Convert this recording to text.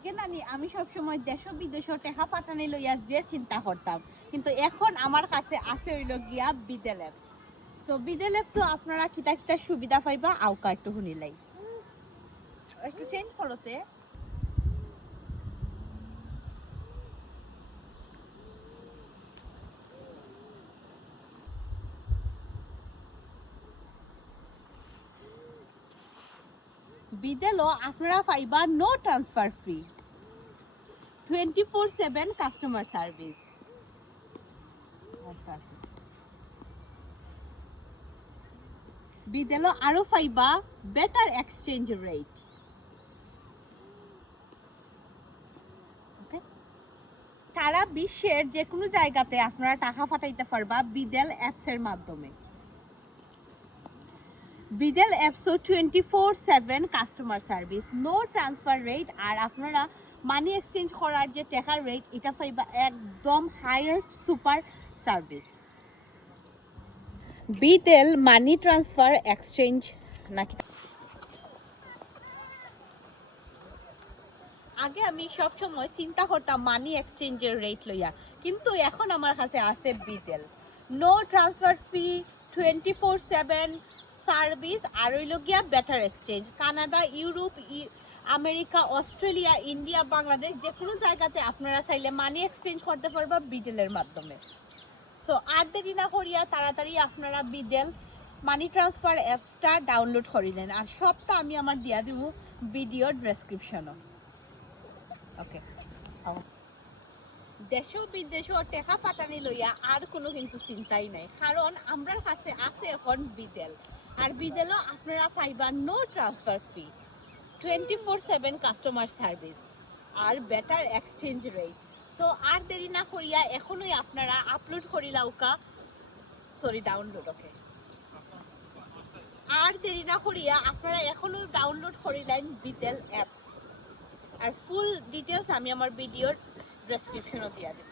আগে নানি আমি সবসময় দেশ বিদেশ টাকা পাঠানি লইয়া যে চিন্তা করতাম, কিন্তু এখন আমার কাছে আছে হইল গিয়া বিদেল অ্যাপস। সো বিদেল অ্যাপসও আপনারা কিতা কিতা সুবিধা পাইবা আউকা একটু শুনিলাই। একটু চেঞ্জ করতে বিদেলও আপনারা পাইবা no transfer free, 24/7 customer service. বিদেলও আরো পাইবা বেটার এক্সচেঞ্জ রেট। সারা বিশ্বের যে কোনো জায়গাতে আপনারা টাকা পাঠাইতে পারবা বিদেল অ্যাপস এর মাধ্যমে। বিদেল অ্যাপসও 24/7 customer service, no transfer rate. আর আপনারা মানি এক্সচেঞ্জ করার যে টাকার রেট এটা পাইবা একদম হাইয়েস্ট সুপার সার্ভিস। বিদেল মানি ট্রান্সফার এক্সচেঞ্জ নাকি আগে আমি সব সময় চিন্তা করতাম মানি এক্সচেঞ্জের রেট লইয়া, কিন্তু এখন আমার কাছে আছে বিদেল নো ট্রান্সফার ফি, 24/7 সার্ভিস। আর হইল গিয়া better exchange. Canada, Europe, America, Australia, India, Bangladesh যে কোনো জায়গাতে আপনারা চাইলে মানি এক্সচেঞ্জ করতে পারবা বিদেলের মাধ্যমে। সো আর দেরি না করিয়া তাড়াতাড়ি আপনারা বিদেল মানি ট্রান্সফার অ্যাপসটা ডাউনলোড করে নেন। আর সবটা আমি আমার দিয়া দিব ভিডিও ডেসক্রিপশনও। ওকে, দেশ বিদেশ টাকা পাঠানি লইয়া আর কোনো কিন্তু চিন্তাই নাই, কারণ আমার কাছে আছে এখন বিদেল। আর বিদেলও আপনারা পাইবা no transfer fee, 24/7 customer service আর বেটার এক্সচেঞ্জ রেট। সো আর দেরি না করিয়া এখনই আপনারা আপলোড করিলাউকা, সরি ডাউনলোড। ওকে, আর দেরি না করিয়া আপনারা এখনো ডাউনলোড করিলেন বিদেল অ্যাপস। আর ফুল ডিটেলস আমি আমার ভিডিওর ডেসক্রিপশনও দিয়া দেব।